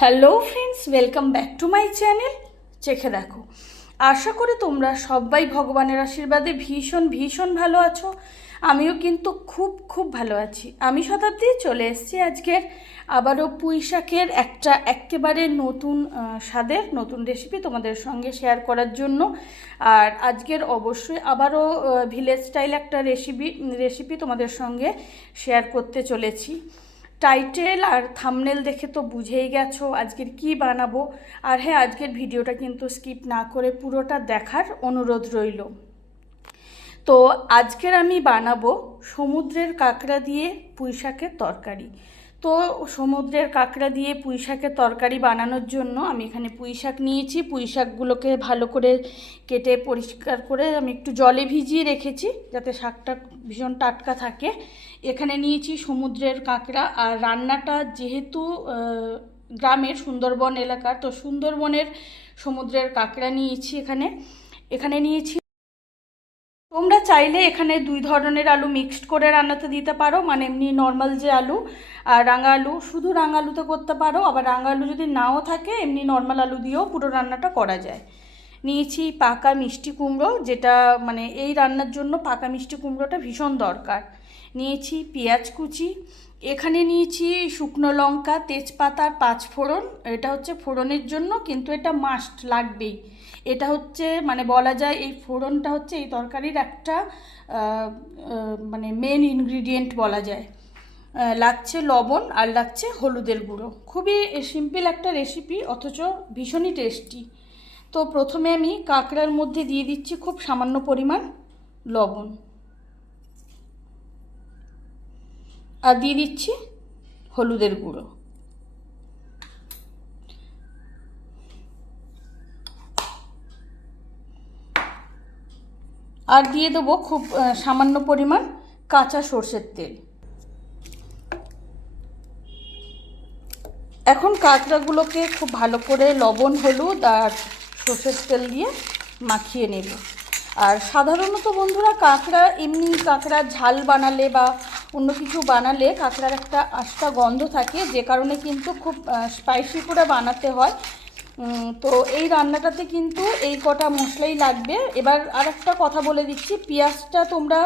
Hello friends, welcome back to my channel চেখে দেখো। আশা করি তোমরা সবাই ভগবানের আশীর্বাদে ভীষণ ভীষণ ভালো আছো। আমিও কিন্তু খুব খুব ভালো আছি। আমি শতাব্দী চলে এসেছি আজকের আবারও পুঁই শাকের একটা একেবারে নতুন স্বাদের নতুন রেসিপি তোমাদের সঙ্গে শেয়ার করার জন্য। আর আজকের অবশ্যই আবারও ভিলেজ স্টাইল একটা রেসিপি তোমাদের সঙ্গে শেয়ার করতে চলেছি। টাইটেল আর থাম্বনেল দেখে তো বুঝেই গেছো আজকের কি বানাবো। আর হ্যাঁ, আজকের ভিডিওটা কিন্তু স্কিপ না করে পুরোটা দেখার অনুরোধ রইল। তো আজকের আমি বানাবো সমুদ্রের কাঁকড়া দিয়ে পুঁই শাকের তরকারি। তো সমুদ্রের কাঁকড়া দিয়ে পুঁই শাকের তরকারি বানানোর জন্য আমি এখানে পুঁই শাক নিয়েছি। পুঁই শাকগুলোকে ভালো করে কেটে পরিষ্কার করে আমি একটু জলে ভিজিয়ে রেখেছি যাতে শাকটা ভীষণ টাটকা থাকে। এখানে নিয়েছি সমুদ্রের কাঁকড়া। আর রান্নাটা যেহেতু গ্রামের সুন্দরবন এলাকার, তো সুন্দরবনের সমুদ্রের কাঁকড়া নিয়েছি। এখানে নিয়েছি। তোমরা চাইলে এখানে দুই ধরনের আলু মিক্সড করে রান্নাতে দিতে পারো, মানে এমনি নর্মাল যে আলু আর রাঙা আলু, শুধু রাঙা আলুতে করতে পারো। আবার রাঙা আলু যদি নাও থাকে এমনি নর্মাল আলু দিয়েও পুরো রান্নাটা করা যায়। নিয়েছি পাকা মিষ্টি কুমড়ো, যেটা মানে এই রান্নার জন্য পাকা মিষ্টি কুমড়োটা ভীষণ দরকার। নিয়েছি পেঁয়াজ কুচি। এখানে নিয়েছি শুকনো লঙ্কা, তেজপাতা আর পাঁচফোড়ন। এটা হচ্ছে ফোড়নের জন্য, কিন্তু এটা মাস্ট লাগবেই। এটা হচ্ছে মানে বলা যায় এই ফোড়নটা হচ্ছে এই তরকারির একটা মানে মেন ইনগ্রিডিয়েন্ট বলা যায়। লাগছে লবণ আর লাগছে হলুদের গুঁড়ো। খুবই সিম্পল একটা রেসিপি, অথচ ভীষণই টেস্টি। তো প্রথমে আমি কাঁকড়ার মধ্যে দিয়ে দিচ্ছি খুব সামান্য পরিমাণ লবণ, আর দিয়ে দিচ্ছি হলুদের গুঁড়ো। আর দিয়ে দেবো খুব সামান্য পরিমাণ কাঁচা সর্ষের তেল। এখন কাঁকড়াগুলোকে খুব ভালো করে লবণ, হলুদ আর সর্ষের তেল দিয়ে মাখিয়ে নেব। আর সাধারণত বন্ধুরা এমনি কাঁকড়া ঝাল বানালে বা অন্য কিছু বানালে কাঁকড়ার একটা আস্তা গন্ধ থাকে, যে কারণে কিন্তু খুব স্পাইসি করে বানাতে হয়। তো এই রান্নাটাতে কিন্তু এই কটা মশলাই লাগবে। এবার আর একটা কথা বলে দিচ্ছি, পেঁয়াজটা তোমরা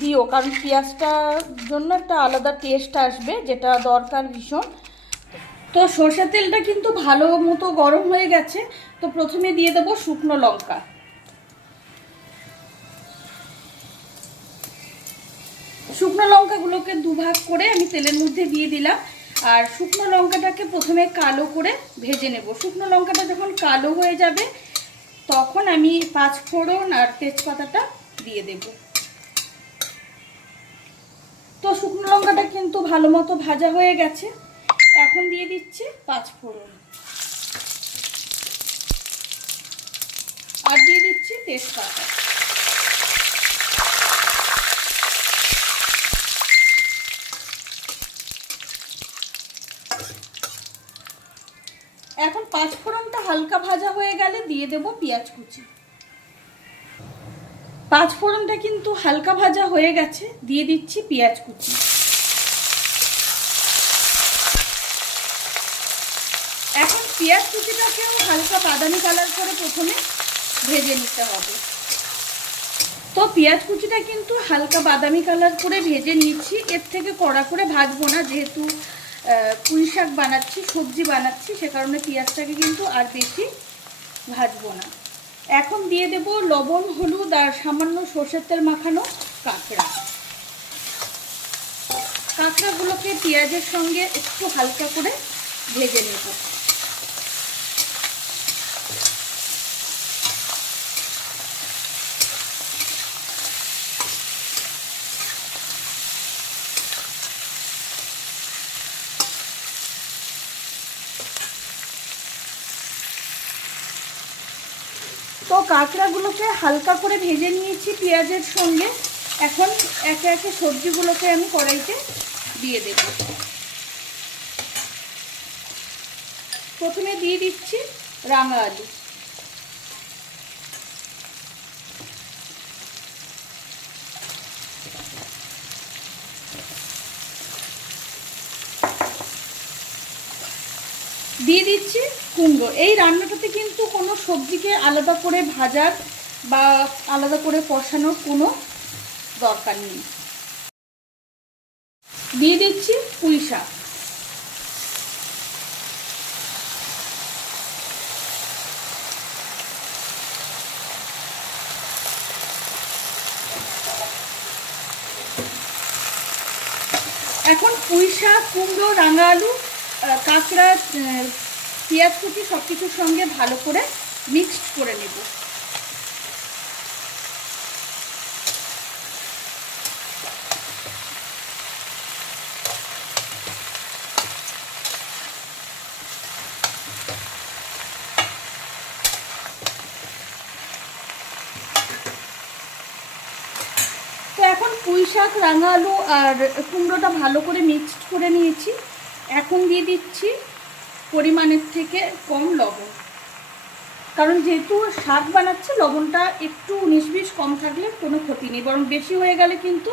দিও, কারণ পেঁয়াজটার জন্য একটা আলাদা টেস্ট আসবে, যেটা দরকার ভীষণ। তো সরষের তেলটা কিন্তু ভালো মতো গরম হয়ে গেছে। তো প্রথমে দিয়ে দেবো শুকনো লঙ্কা। শুকনো লঙ্কাগুলোকে দুভাগ করে আমি তেলের মধ্যে দিয়ে দিলাম। আর শুকনো লঙ্কাটাকে প্রথমে কালো করে ভেজে নেব। শুকনো লঙ্কাটা যখন কালো হয়ে যাবে তখন আমি পাঁচফোড়ন আর তেজপাতাটা দিয়ে দেব। তো শুকনো লঙ্কাটা কিন্তু ভালো মতো ভাজা হয়ে গেছে। এখন দিয়ে দিচ্ছি পাঁচফোড়ন, আর দিয়ে দিচ্ছি তেজপাতা। এখন পাঁচফোড়নটা হালকা ভাজা হয়ে গেলে দিয়ে দেব পেঁয়াজ কুচি। পাঁচফোড়নটা কিন্তু হালকা ভাজা হয়ে গেছে, দিয়ে দিচ্ছি পেঁয়াজ কুচি। এখন পেঁয়াজ কুচিটাকেও হালকা বাদামি কালার করে প্রথমে ভেজে নিতে হবে। তো পেঁয়াজ কুচিটা কিন্তু হালকা বাদামি কালার করে ভেজে নিচ্ছি। এর থেকে কড়া করে ভাজবো না, যেহেতু পুঁই শাক বানাচ্ছি, সবজি বানাচ্ছি, সে কারণে পেঁয়াজটাকে কিন্তু আর বেশি ভাজবো না। এখন দিয়ে দেব লবণ, হলুদ আর সামান্য সর্ষের তেল মাখানো কাঁকড়াগুলোকে পেঁয়াজের সঙ্গে একটু হালকা করে ভেজে নেব। তো কাঁকড়াগুলোকে হালকা করে ভেজে নিয়েছি পেঁয়াজের সঙ্গে। এখন একে একে সবজিগুলোকে আমি কড়াইতে দিয়ে দেব। প্রথমে দিয়ে দিচ্ছি রাঙা আলু। দিয়ে দিচ্ছি কুমড়ো। এই রান্নাটাতে কিন্তু কোনো সবজিকে আলাদা করে ভাজার বা আলাদা করে কষানোর কোনো দরকার নেই। দিয়ে দিচ্ছি পুঁই শাক। এখন পুঁই শাক, কুমড়ো, রাঙা আলু, কাঁকড়া, পেঁয়াজ কুচি সব কিছুর সঙ্গে ভালো করে মিক্সড করে নেব। তো এখন পুঁই শাক, রাঙা আলু আর কুমড়োটা ভালো করে মিক্সড করে নিয়েছি। এখন দিয়ে দিচ্ছি পরিমাণের থেকে কম লবণ, কারণ যেহেতু শাক বানাচ্ছি লবণটা একটু 19-20 কম থাকলে কোনো ক্ষতি নেই, বরং বেশি হয়ে গেলে কিন্তু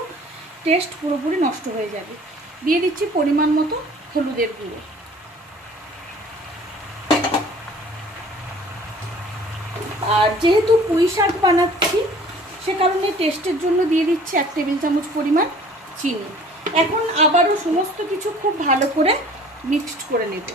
টেস্ট পুরোপুরি নষ্ট হয়ে যাবে। দিয়ে দিচ্ছি পরিমাণ মতো হলুদের গুঁড়ো। আর যেহেতু পুঁই শাক বানাচ্ছি সে কারণে টেস্টের জন্য দিয়ে দিচ্ছি 1 টেবিল চামচ পরিমাণ চিনি। এখন আবারও সমস্ত কিছু খুব ভালো করে মিক্সড করে নেব।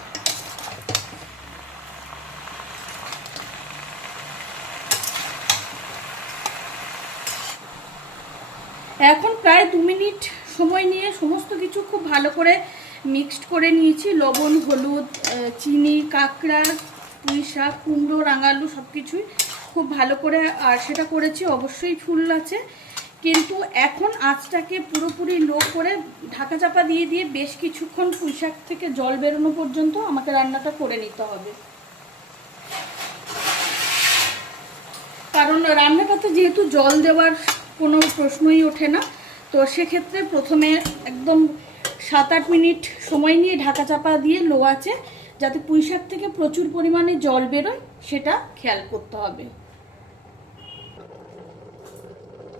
এখন প্রায় 2 মিনিট সময় নিয়ে সমস্ত কিছু খুব ভালো করে মিক্সড করে নিয়েছি। লবণ, হলুদ, চিনি, কাঁকড়া, পুঁই শাক, কুমড়ো, রাঙালু সব কিছুই খুব ভালো করে, আর সেটা করেছি অবশ্যই ফুল আছে। কিন্তু এখন আঁচটাকে পুরোপুরি লো করে ঢাকা চাপা দিয়ে দিয়ে বেশ কিছুক্ষণ পুঁই শাক থেকে জল বেরোনো পর্যন্ত আমাকে রান্নাটা করে নিতে হবে। কারণ রান্নাটাতে যেহেতু জল দেওয়ার কোনো প্রশ্নই ওঠে না, তো সেক্ষেত্রে প্রথমে একদম 7-8 মিনিট সময় নিয়ে ঢাকা চাপা দিয়ে লো আছে যাতে পুঁই শাক থেকে প্রচুর পরিমাণে জল বেরোয় সেটা খেয়াল করতে হবে।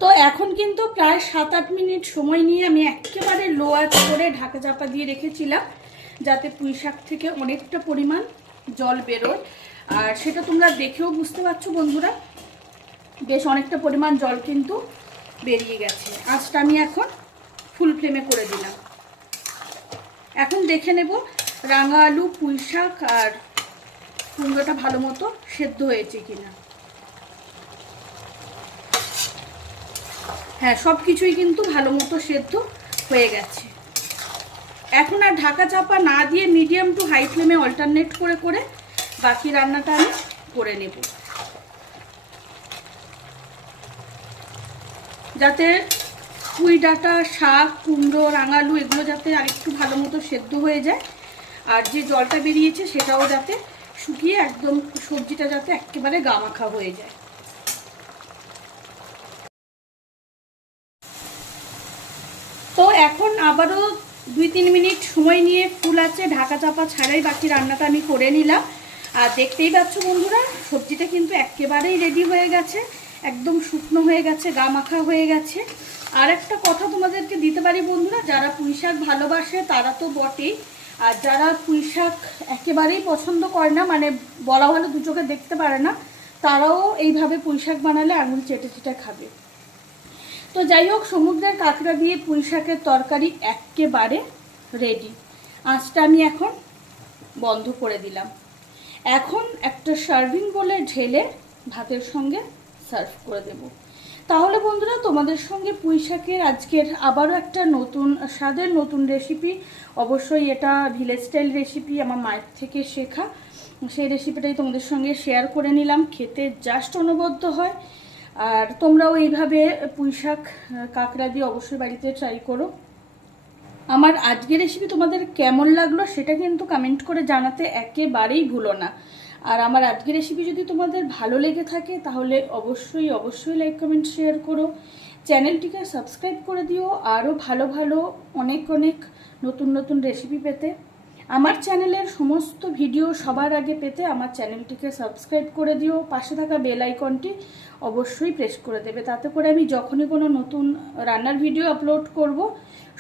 তো এখন কিন্তু প্রায় 7-8 মিনিট সময় নিয়ে আমি একেবারে লো আঁচ করে ঢাকা চাপা দিয়ে রেখেছিলাম যাতে পুঁই শাক থেকে অনেকটা পরিমাণ জল বেরোয়। আর সেটা তোমরা দেখেও বুঝতে পারছো বন্ধুরা, বেশ অনেকটা পরিমাণ জল কিন্তু বেরিয়ে গেছে। আঁচটা আমি এখন ফুল ফ্লেমে করে দিলাম। এখন দেখে নেব রাঙা আলু, পুঁই শাক আর কুমড়োটা ভালো মতো সেদ্ধ হয়েছে কিনা। হ্যাঁ, সব কিছুই কিন্তু ভালো মতো সেদ্ধ হয়ে গেছে। এখন আর ঢাকা চাপা না দিয়ে মিডিয়াম টু হাই ফ্লেমে অল্টারনেট করে করে বাকি রান্নাটা আমি করে নেব, যাতে পুঁই ডাঁটা, শাক, কুমড়ো, রাঙালু এগুলো যাতে আরেকটু ভালো মতো সেদ্ধ হয়ে যায়, আর যে জলটা বেরিয়েছে সেটাও যাতে শুকিয়ে একদম সবজিটা যাতে একেবারে গামাখা হয়ে যায়। তো এখন আবারও 2-3 মিনিট সময় নিয়ে ফুল আছে ঢাকা চাপা ছাড়াই বাকি রান্নাটা আমি করে নিলাম। আর দেখতেই পাচ্ছ বন্ধুরা, সবজিটা কিন্তু একেবারেই রেডি হয়ে গেছে, একদম শুকনো হয়ে গেছে, গা মাখা হয়ে গেছে। আর একটা কথা তোমাদেরকে দিতে পারি বন্ধুরা, যারা পুঁই শাক ভালোবাসে তারা তো বটেই, আর যারা পুঁই শাক একেবারেই পছন্দ করে না, মানে বলা ভালো দু চোখে দেখতে পারে না, তারাও এইভাবে পুঁই শাক বানালে আঙুল চেটে চেটে খাবে। তো যাই হোক, সমুদ্রের কাঁকড়া দিয়ে পুঁই শাকের তরকারি একেবারে রেডি। আঁচটা আমি এখন বন্ধ করে দিলাম। এখন একটা সার্ভিং বলে ঢেলে ভাতের সঙ্গে সার্ভ করে দেব। তাহলে বন্ধুরা, তোমাদের সঙ্গে পুঁই শাকের আজকের আবারও একটা নতুন স্বাদের নতুন রেসিপি, অবশ্যই এটা ভিলেজ স্টাইল রেসিপি, আমার মায়ের থেকে শেখা, সেই রেসিপিটাই তোমাদের সঙ্গে শেয়ার করে নিলাম। খেতে জাস্ট অনবদ্য হয়। আর তোমরাও এইভাবে পুঁই শাক কাঁকড়া দিয়ে অবশ্যই বাড়িতে ট্রাই করো। আমার আজকের রেসিপি তোমাদের কেমন লাগলো সেটা কিন্তু কমেন্ট করে জানাতে একেবারেই ভুলো না। আর আমার আজকের রেসিপি যদি তোমাদের ভালো লেগে থাকে তাহলে অবশ্যই অবশ্যই লাইক, কমেন্ট, শেয়ার করো। চ্যানেলটিকে সাবস্ক্রাইব করে দিও আরও ভালো ভালো অনেক অনেক নতুন নতুন রেসিপি পেতে। আমার চ্যানেলের সমস্ত ভিডিও সবার আগে পেতে আমার চ্যানেলটিকে সাবস্ক্রাইব করে দিও। পাশে থাকা বেল আইকনটি অবশ্যই প্রেস করে দেবে, তাতে করে আমি যখনই কোনো নতুন রান্নার ভিডিও আপলোড করব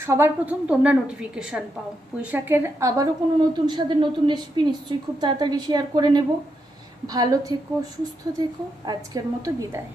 সবার প্রথম তোমরা নোটিফিকেশান পাও। পুঁইশাকের আবারও কোনো নতুন স্বাদের নতুন রেসিপি নিশ্চয়ই খুব তাড়াতাড়ি শেয়ার করে নেব। ভালো থেকো, সুস্থ থেকো, আজকের মতো বিদায়।